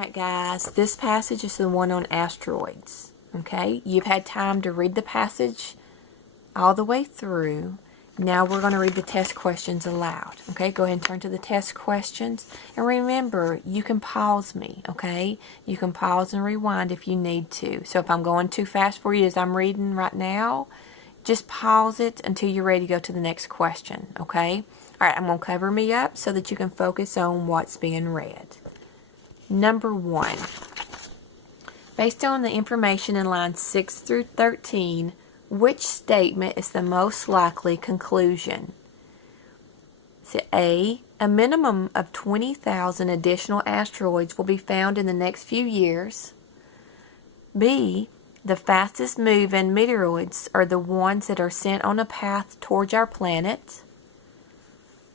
Alright guys, this passage is the one on asteroids. Okay, you've had time to read the passage all the way through. Now we're going to read the test questions aloud. Okay, go ahead and turn to the test questions. And remember, you can pause me, okay? You can pause and rewind if you need to. So if I'm going too fast for you as I'm reading right now, just pause it until you're ready to go to the next question, okay? Alright, I'm going to cover me up so that you can focus on what's being read. Number 1. Based on the information in lines 6 through 13, which statement is the most likely conclusion? Is it A, a minimum of 20,000 additional asteroids will be found in the next few years? B, the fastest moving meteoroids are the ones that are sent on a path towards our planet?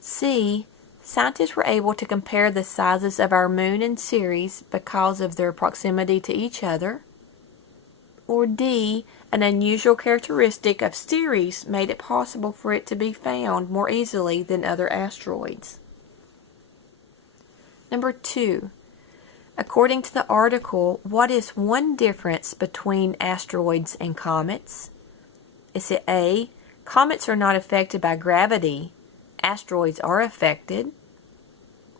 C, scientists were able to compare the sizes of our moon and Ceres because of their proximity to each other? Or D, an unusual characteristic of Ceres made it possible for it to be found more easily than other asteroids? Number 2. According to the article, what is one difference between asteroids and comets? Is it A, comets are not affected by gravity, asteroids are affected?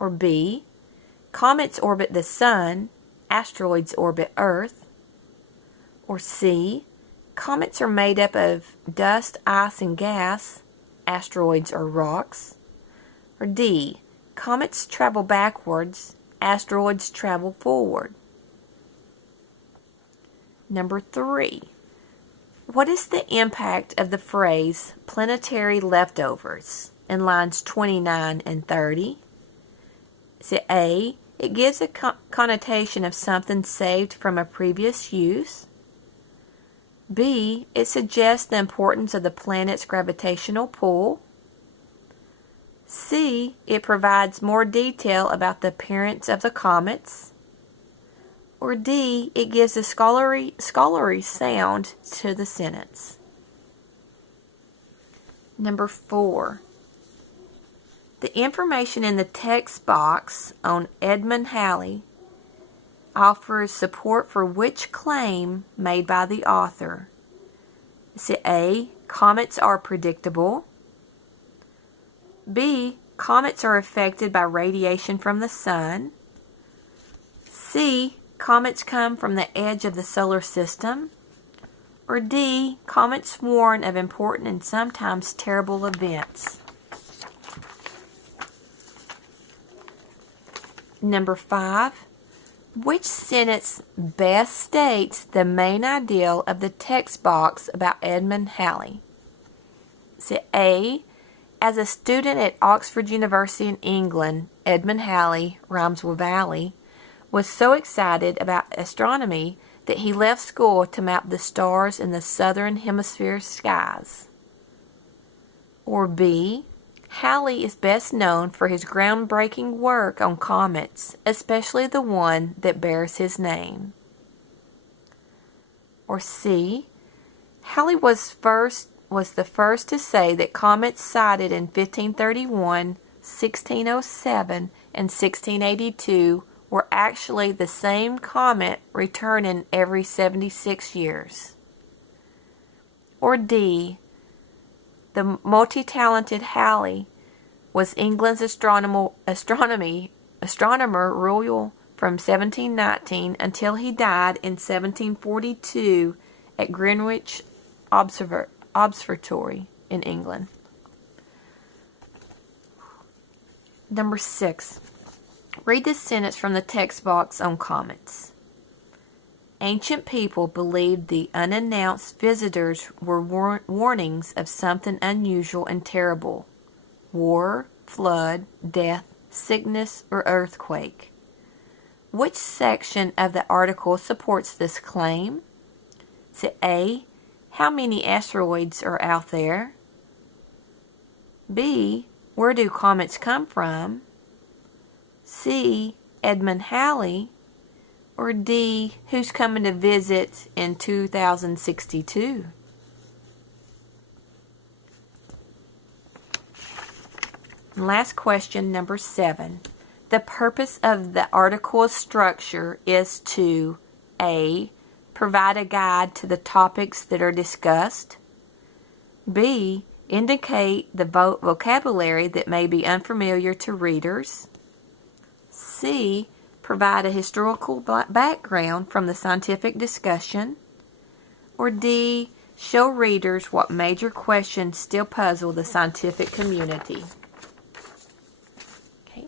Or B, comets orbit the sun, asteroids orbit Earth? Or C, comets are made up of dust, ice, and gas, asteroids are rocks? Or D, comets travel backwards, asteroids travel forward? Number 3. What is the impact of the phrase planetary leftovers in lines 29 and 30? Is it A, it gives a connotation of something saved from a previous use? B, it suggests the importance of the planet's gravitational pull? C, it provides more detail about the appearance of the comets? Or D, it gives a scholarly sound to the sentence? Number 4. The information in the text box on Edmund Halley offers support for which claim made by the author? Is it A, comets are predictable? B, comets are affected by radiation from the sun? C, comets come from the edge of the solar system? Or D, comets warn of important and sometimes terrible events? Number 5. Which sentence best states the main ideal of the text box about Edmund Halley? Is it A, as a student at Oxford University in England, Edmund Halley, rhymes with valley, was so excited about astronomy that he left school to map the stars in the southern hemisphere skies? Or B, Halley is best known for his groundbreaking work on comets, especially the one that bears his name? Or C, Halley was the first to say that comets sighted in 1531, 1607, and 1682 were actually the same comet returning every 76 years? Or D, the multi-talented Halley was England's astronomer royal from 1719 until he died in 1742 at Greenwich Observatory in England? Number 6. Read this sentence from the text box on comets. Ancient people believed the unannounced visitors were warnings of something unusual and terrible: war, flood, death, sickness, or earthquake. Which section of the article supports this claim? Is it A, how many asteroids are out there? B, where do comets come from? C, Edmund Halley? Or D, who's coming to visit in 2062? And last question, number 7. The purpose of the article structure is to A. Provide a guide to the topics that are discussed. B. Indicate the vocabulary that may be unfamiliar to readers. C. Provide a historical background from the scientific discussion. Or D. Show readers what major questions still puzzle the scientific community. Okay.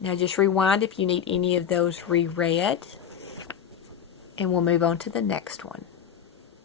Now just rewind if you need any of those reread. And we'll move on to the next one.